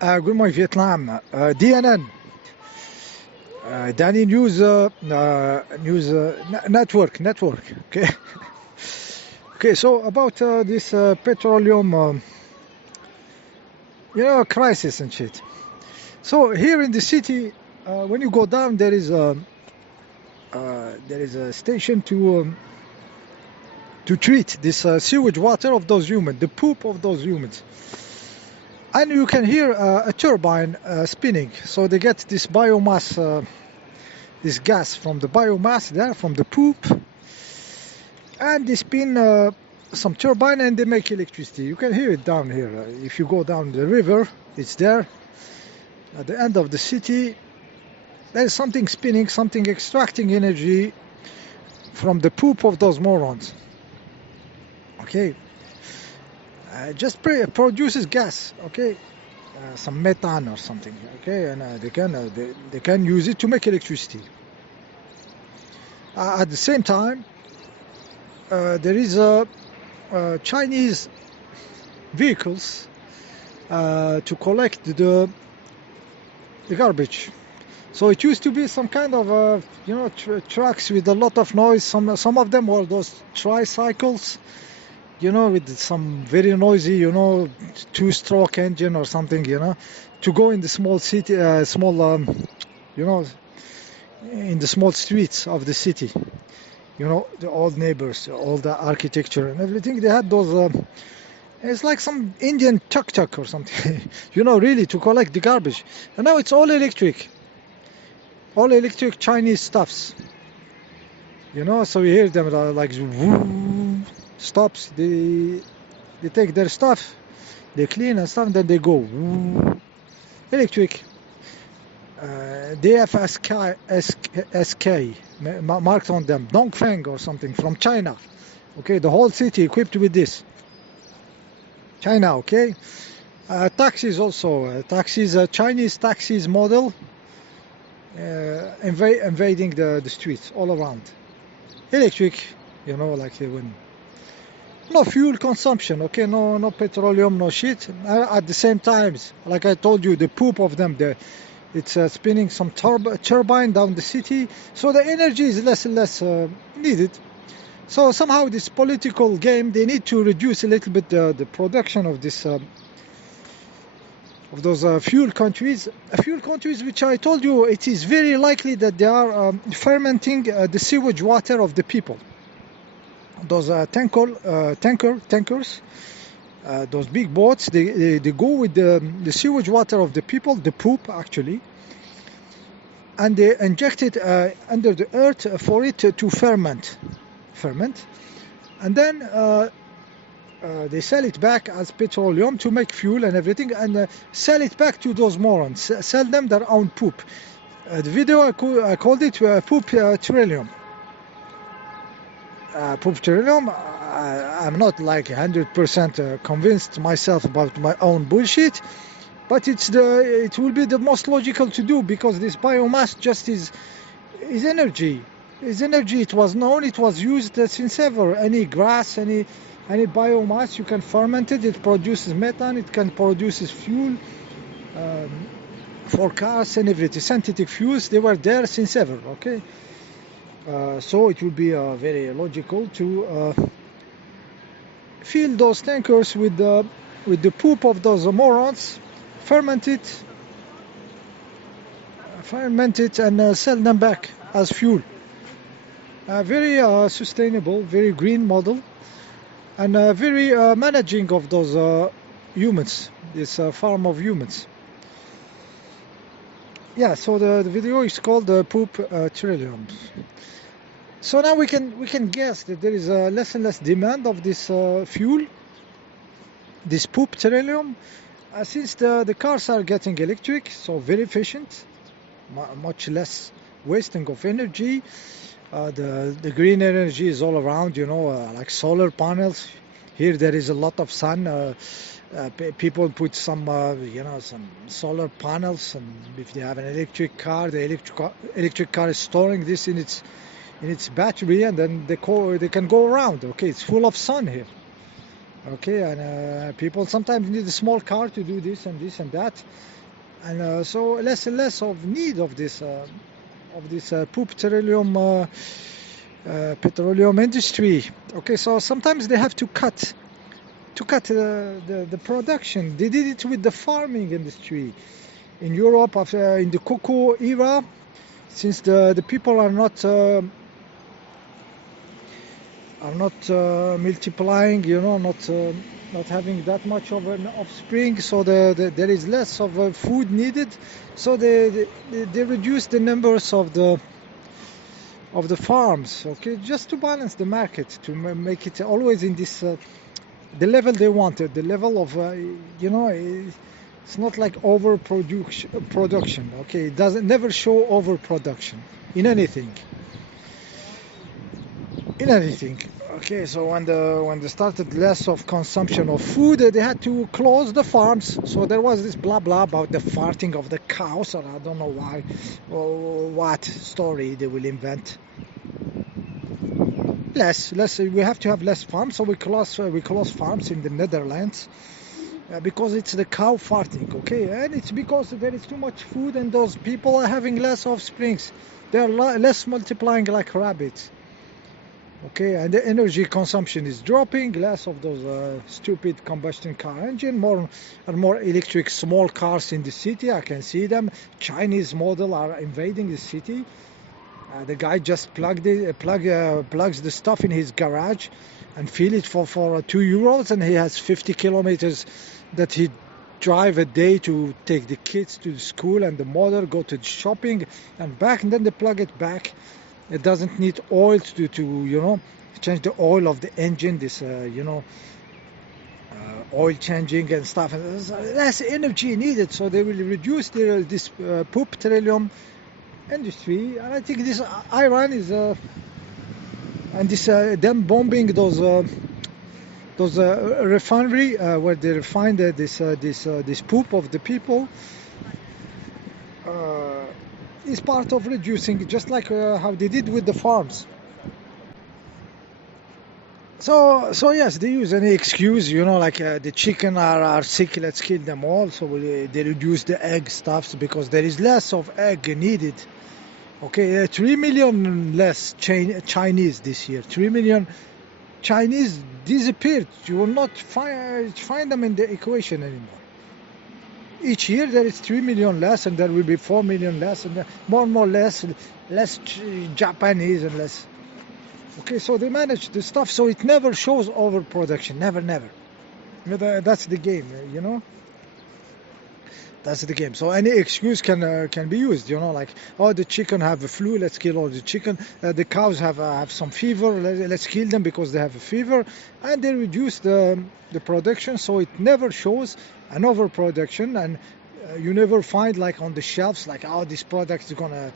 Good morning, Vietnam. DNN, Danny News Network. Okay, okay. So about this petroleum, crisis and shit. So here in the city, when you go down, there is a station to treat this sewage water of those humans, the poop of those humans. And you can hear a turbine spinning. So they get this biomass, this gas from the biomass there, from the poop. And they spin some turbine and they make electricity. You can hear it down here. If you go down the river, it's there. At the end of the city, there's something spinning, something extracting energy from the poop of those morons. Okay. Just produces gas, okay, some methane or something, okay, and they can use it to make electricity. At the same time, there is Chinese vehicles to collect the garbage. So it used to be some kind of trucks with a lot of noise. Some of them were those tricycles, with some very noisy, two-stroke engine or something, to go in the small city, in the small streets of the city, the old neighbors, all the architecture and everything. They had those, it's like some Indian tuk-tuk or something, really, to collect the garbage. And now it's all electric Chinese stuffs, so you hear them like, stops, they take their stuff, they clean and stuff, and then they go electric. DFSK marked on them, Dongfeng or something, from China. Okay, the whole city equipped with this. China, okay. Taxis also, Chinese taxis model, invading the streets all around. Electric, like when no fuel consumption, okay, no petroleum, no shit. At the same time, like I told you, the poop of them, it's spinning some turbine down the city, so the energy is less and less needed. So somehow this political game, they need to reduce a little bit the production of this of those fuel countries, which I told you, it is very likely that they are fermenting the sewage water of the people. Those tankers, those big boats, they go with the sewage water of the people, the poop actually, and they inject it under the earth for it to ferment, and then they sell it back as petroleum to make fuel and everything, and sell it back to those morons, sell them their own poop. The video I called it poop trillium. Poop trillium. I'm not like 100% convinced myself about my own bullshit, but it will be the most logical to do, because this biomass just is energy. It was known, it was used since ever. Any grass, any biomass, you can ferment it. It produces methane. It can produce fuel for cars and everything. Synthetic fuels, they were there since ever. Okay. So it would be very logical to fill those tankers with the poop of those morons, ferment it, and sell them back as fuel. Very sustainable, very green model, and very managing of those humans, this farm of humans. Yeah, so the video is called Poop Trillium. So now we can guess that there is less and less demand of this fuel, this poop trillium, since the cars are getting electric, so very efficient, much less wasting of energy. The green energy is all around, like solar panels. Here there is a lot of sun. People put some solar panels, and if they have an electric car, the electric car is storing this in its battery, and then they can go around. Okay, it's full of sun here. Okay, and people sometimes need a small car to do this and this and that, and so less and less of need of this petroleum industry. Okay, so sometimes they have to cut the production. They did it with the farming industry in Europe after in the cocoa era, since the people are not multiplying, not having that much of an offspring, so there is less of food needed, so they reduce the numbers of the farms, okay, just to balance the market, to make it always in this the level they wanted, the level of it's not like production, okay, it doesn't never show overproduction in anything. Okay, so when they started less of consumption of food, they had to close the farms. So there was this blah blah about the farting of the cows, or I don't know why, or what story they will invent. Less. We have to have less farms, so we close farms in the Netherlands. Because it's the cow farting, okay, and it's because there is too much food and those people are having less offsprings. They are less multiplying like rabbits. Okay, and the energy consumption is dropping, less of those stupid combustion car engine, more and more electric small cars in the city. I can see them. Chinese model are invading the city. The guy just plugs the stuff in his garage and fill it for €2, and he has 50 kilometers that he drive a day to take the kids to the school and the mother go to the shopping and back, and then they plug it back. It doesn't need oil to change the oil of the engine, this oil changing and stuff, and there's less energy needed, so they will reduce this petroleum industry. And I think this Iran is and this them bombing those refinery where they refine this poop of the people is part of reducing, just like how they did with the farms. So yes, they use any excuse, like the chicken are sick, let's kill them all. So they reduce the egg stuffs because there is less of egg needed. Okay, 3 million less Chinese this year. 3 million Chinese disappeared. You will not find them in the equation anymore. Each year there is 3 million less, and there will be 4 million less, and more and more less Japanese and less. Okay, so they manage the stuff, so it never shows overproduction. Never. That's the game, That's the game. So any excuse can be used, like, oh, the chicken have a flu, let's kill all the chicken. The cows have some fever, let's kill them because they have a fever, and they reduce the production, so it never shows an overproduction, and you never find like on the shelves like, oh, this product is gonna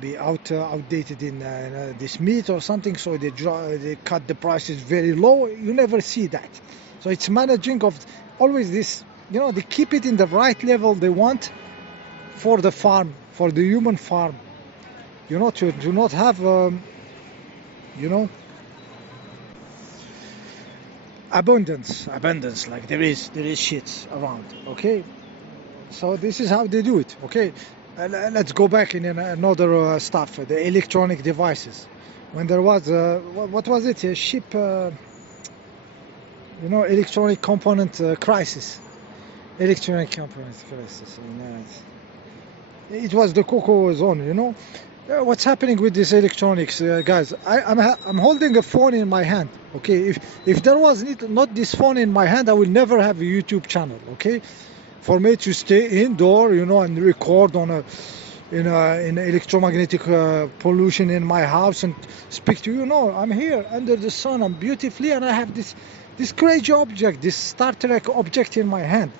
be outdated in this meat or something, so they cut the prices very low. You never see that. So it's managing of always this, they keep it in the right level they want for the farm, for the human farm, to do not have abundance, like there is shit around. Okay, so this is how they do it. Okay, let's go back in another stuff, the electronic devices. When there was what was it, a ship electronic component crisis. And, it was the cocoa zone, what's happening with this electronics, guys. I'm holding a phone in my hand. Okay, if there was not this phone in my hand, I will never have a YouTube channel. Okay, for me to stay indoor, and record on in electromagnetic pollution in my house and speak to you. No, I'm here under the sun, I'm beautifully, and I have this crazy object, this Star Trek object in my hand.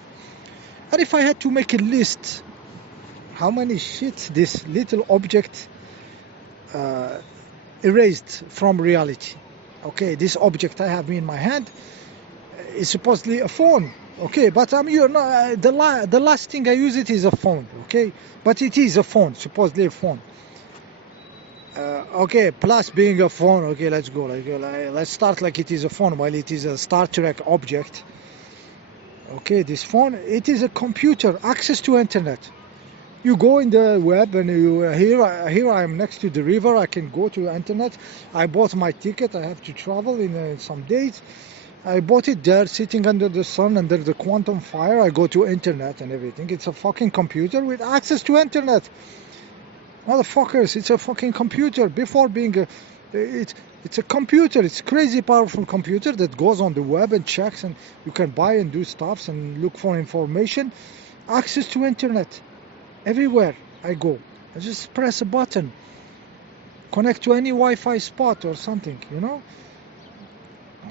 And if I had to make a list, how many shit this little object erased from reality. Okay, this object I have in my hand is supposedly a phone. Okay, but the last thing I use it is a phone. Okay, but it is a phone, supposedly a phone. Okay, plus being a phone. Okay, let's go. Let's start like it is a phone while it is a Star Trek object. Okay, this phone, it is a computer, access to internet. You go in the web and here I am next to the river. I can go to the internet. I bought my ticket. I have to travel in some days. I bought it there, sitting under the sun, under the quantum fire. I go to internet and everything. It's a fucking computer with access to internet. Motherfuckers, it's a fucking computer. Before being a, it's a computer. It's crazy powerful computer that goes on the web and checks, and you can buy and do stuffs and look for information. Access to internet. Everywhere I go, I just press a button, connect to any Wi-Fi spot or something, you know,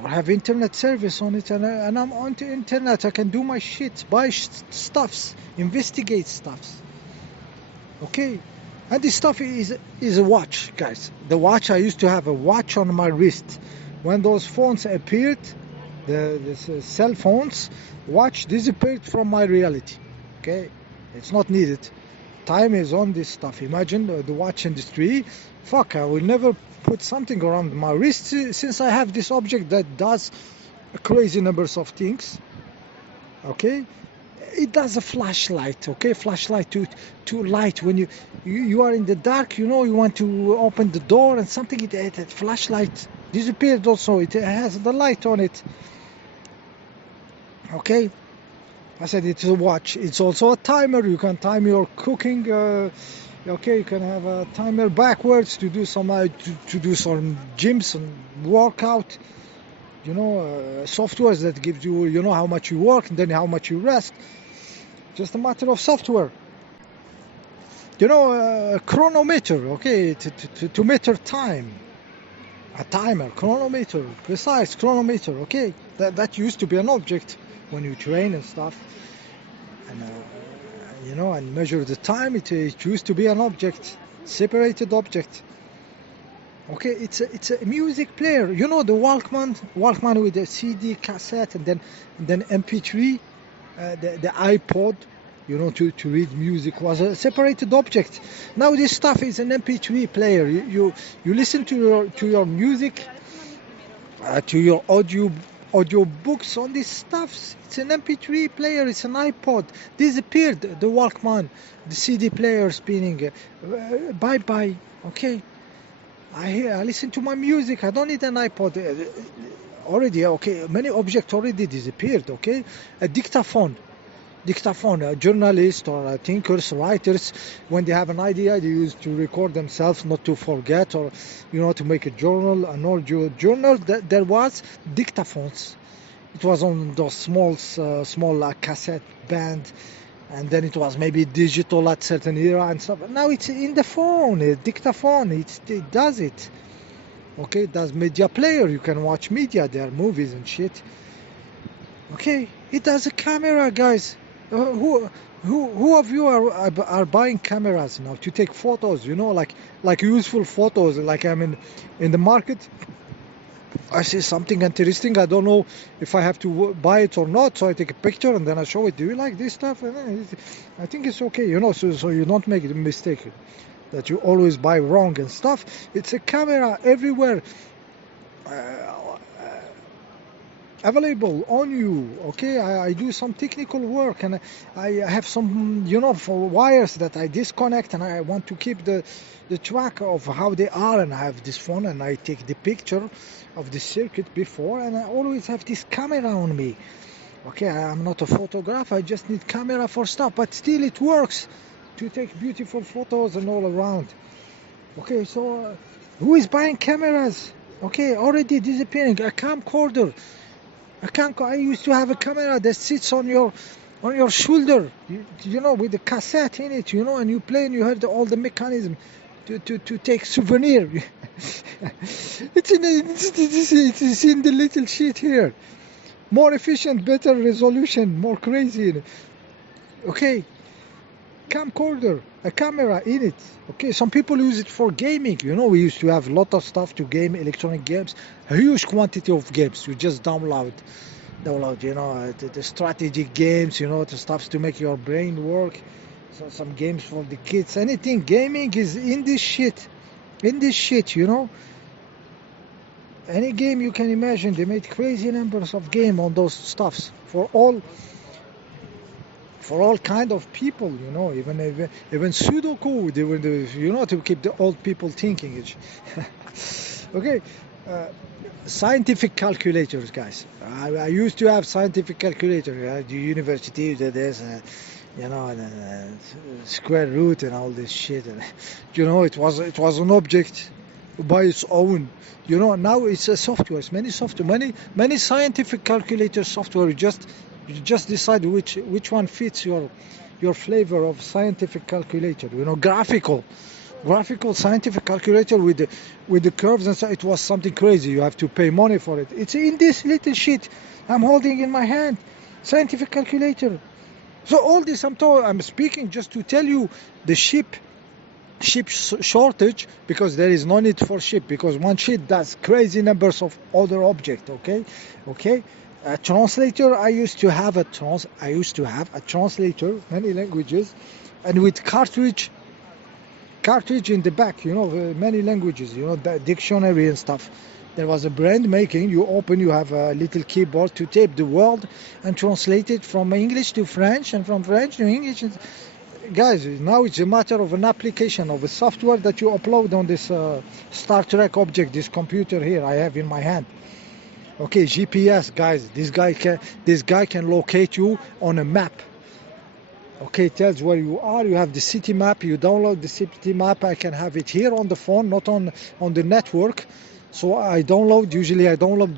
or have internet service on it, and I'm on the internet. I can do my shit, buy stuffs, investigate stuffs. Okay, and this stuff is a watch, guys. The watch, I used to have a watch on my wrist. When those phones appeared, the cell phones, watch disappeared from my reality. Okay, it's not needed. Time is on this stuff. Imagine the watch industry. Fuck, I will never put something around my wrist since I have this object that does crazy numbers of things. Okay, it does a flashlight. Okay, flashlight to light when you are in the dark. You know, you want to open the door and something. It flashlight disappeared also. It has the light on it. Okay. I said it's a watch. It's also a timer. You can time your cooking. Okay, you can have a timer backwards to do some gyms and workout. You know, softwares that gives you, you know, how much you work and then how much you rest. Just a matter of software. You know, a chronometer. Okay, to measure time. A timer, chronometer, precise chronometer. Okay, that used to be an object when you train and stuff, and you know, and measure the time. It used to be an object, separated object. Okay, it's a music player. You know, the Walkman with the CD, cassette, and then MP3, the iPod. You know, to read music was a separated object. Now this stuff is an MP3 player. You listen to your music, to your audio books on these stuffs. It's an MP3 player. It's an iPod. Disappeared. The Walkman, the CD player spinning. Bye bye. Okay. I listen to my music. I don't need an iPod. Already. Okay. Many objects already disappeared. Okay. A dictaphone. A journalist or thinkers, writers, when they have an idea, they used to record themselves, not to forget, or, you know, to make a journal, an audio journal. There was dictaphones. It was on those small cassette band, and then it was maybe digital at certain era and stuff. Now it's in the phone, a dictaphone. It does it. Okay, it does media player. You can watch media there, movies and shit. Okay, it does a camera, guys. Who of you are buying cameras now to take photos? You know, like useful photos. Like I'm in the market, I see something interesting. I don't know if I have to buy it or not, so I take a picture and then I show it. Do you like this stuff? I think it's okay, you know, so you don't make the mistake that you always buy wrong and stuff. It's a camera everywhere. Available on you. Okay, I do some technical work and I have some, you know, for wires that I disconnect, and I want to keep the track of how they are, and I have this phone and I take the picture of the circuit before, and I always have this camera on me. Okay, I'm not a photographer. I just need camera for stuff, but still it works to take beautiful photos and all around. Okay, so who is buying cameras? Okay, already disappearing. A camcorder. I used to have a camera that sits on your shoulder, you know, with the cassette in it, you know, and you play and you heard all the mechanism to take souvenir. It's in the little sheet here. More efficient, better resolution, more crazy. Okay, camcorder, a camera in it. Okay, some people use it for gaming. You know, we used to have a lot of stuff to game, electronic games, a huge quantity of games. You just download, you know, the strategy games, you know, the stuff to make your brain work. So some games for the kids, anything. Gaming is in this shit. in this shit, you know. Any game you can imagine, they made crazy numbers of game on those stuffs for all kind of people, you know. Even Sudoku, they were you know, to keep the old people thinking. Okay, uh, scientific calculators, guys. I used to have scientific calculator at the university. There's you know, square root and all this shit. And, you know, it was an object by its own. You know, now it's a software. It's many scientific calculator software. You just decide which one fits your flavor of scientific calculator. You know, graphical scientific calculator with the curves and so. It was something crazy. You have to pay money for it. It's in this little shit I'm holding in my hand, scientific calculator. So all this I'm speaking just to tell you the ship shortage, because there is no need for ship, because one ship does crazy numbers of other objects. Okay. A translator. I used to have a translator, many languages, and with cartridge in the back, you know, many languages, you know, the dictionary and stuff. There was a brand making, you have a little keyboard to tape the word and translate it from English to French and from French to English. Guys, now it's a matter of an application of a software that you upload on this Star Trek object, this computer here I have in my hand. Okay, GPS, guys. This guy can locate you on a map. Okay, it tells where you are. You have the city map. You download the city map. I can have it here on the phone, not on the network. So usually I download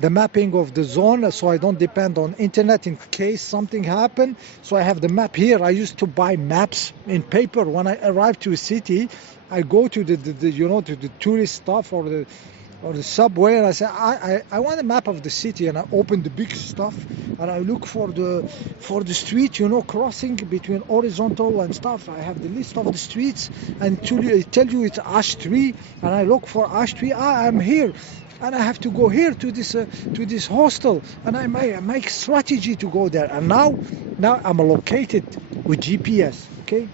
the mapping of the zone, so I don't depend on internet in case something happened. So I have the map here. I used to buy maps in paper. When I arrive to a city, I go to the you know, to the tourist stuff or the subway, and I say I want a map of the city, and I open the big stuff and I look for the street, you know, crossing between horizontal and stuff. I have the list of the streets, and it tell you it's Ash Tree, and I look for Ash Tree. I'm here, and I have to go here to this hostel, and I make strategy to go there. And now I'm located with GPS. Okay,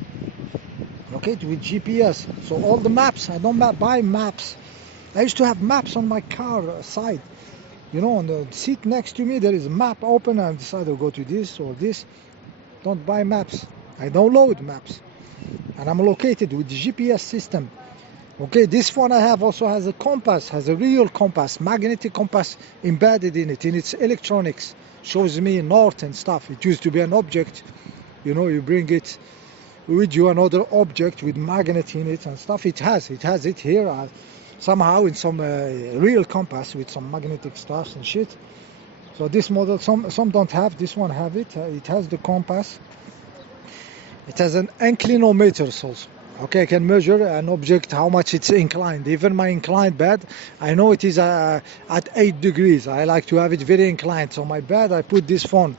located with GPS. So all the maps, I don't buy maps. I used to have maps on my car side. You know, on the seat next to me, there is a map open. I decide to go to this or this. Don't buy maps. I download maps. And I'm located with the GPS system. Okay, this phone I have also has a compass, has a real compass, magnetic compass embedded in its electronics. Shows me north and stuff. It used to be an object. You know, you bring it with you, another object with magnet in it and stuff. It has it here. Somehow in some real compass with some magnetic stuff and shit. So this model, some don't have. This one have it. It has the compass. It has an inclinometer also. Okay, I can measure an object how much it's inclined. Even my inclined bed, I know it is at 8 degrees. I like to have it very inclined. So my bed, I put this phone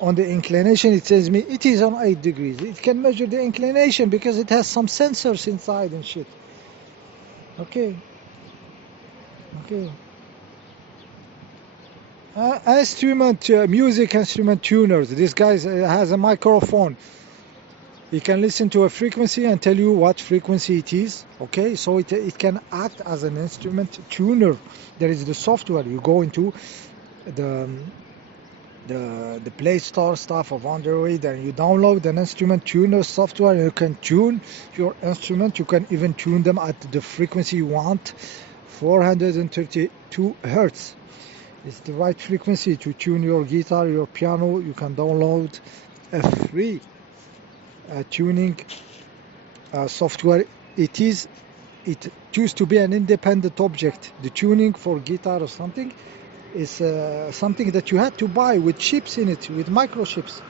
on the inclination. It tells me it is on 8 degrees. It can measure the inclination because it has some sensors inside and shit. Okay. Music instrument tuners. This guy has a microphone. He can listen to a frequency and tell you what frequency it is. Okay, so it can act as an instrument tuner. There is the software. You go into the Play Store stuff of Android, and you download an instrument tuner software, and you can tune your instrument. You can even tune them at the frequency you want. 432 hertz is the right frequency to tune your guitar, your piano. You can download a free tuning software. It used to be an independent object. The tuning for guitar or something is something that you had to buy with chips in it, with microchips.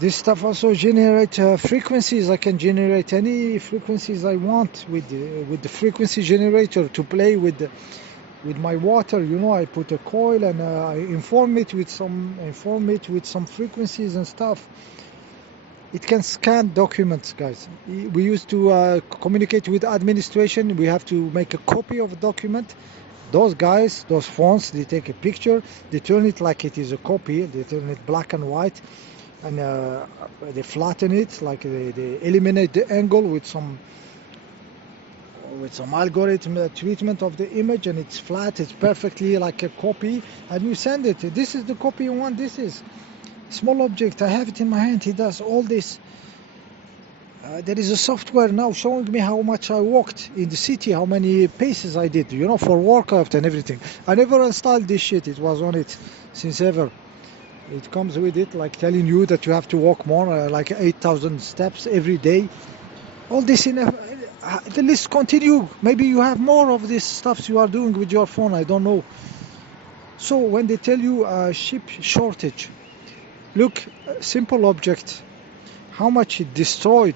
This stuff also generate frequencies. I can generate any frequencies I want with the frequency generator to play with my water. You know, I put a coil and I inform it with some frequencies and stuff. It can scan documents, guys. We used to communicate with administration. We have to make a copy of a document. Those guys, those phones, they take a picture, they turn it like it is a copy, they turn it black and white, and they flatten it, like they eliminate the angle with some with some algorithm treatment of the image, and it's flat, it's perfectly like a copy, and you send it. This is the copy you want. This is small object. I have it in my hand. He does all this. There is a software now showing me how much I walked in the city, how many paces I did, you know, for workout and everything. I never installed this shit. It was on it since ever. It comes with it, like telling you that you have to walk more, like 8,000 steps every day. All this in the list continue. Maybe you have more of this stuff you are doing with your phone. I don't know. So when they tell you chip shortage, look, simple object, how much it destroyed,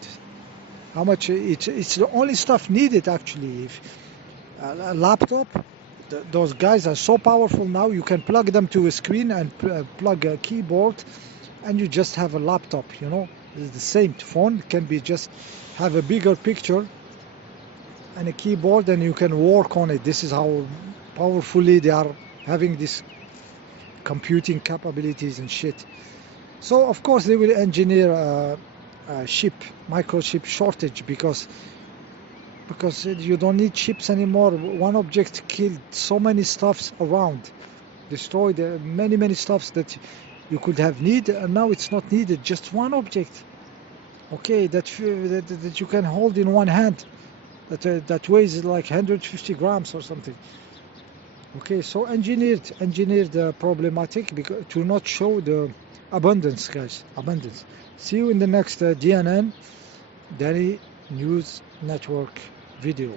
how much it's the only stuff needed actually. If a laptop, those guys are so powerful now, you can plug them to a screen and plug a keyboard, and you just have a laptop, you know. It's the same. Phone can be just have a bigger picture and a keyboard, and you can work on it. This is how powerfully they are having this computing capabilities and shit. So of course they will engineer a microchip shortage, because you don't need chips anymore. One object killed so many stuffs around, destroyed many stuffs that you could have need, and now it's not needed. Just one object, okay, that you can hold in one hand, that weighs like 150 grams or something. Okay, so engineered problematic, because to not show the abundance, guys, abundance. See you in the next DNN Daily News Network video.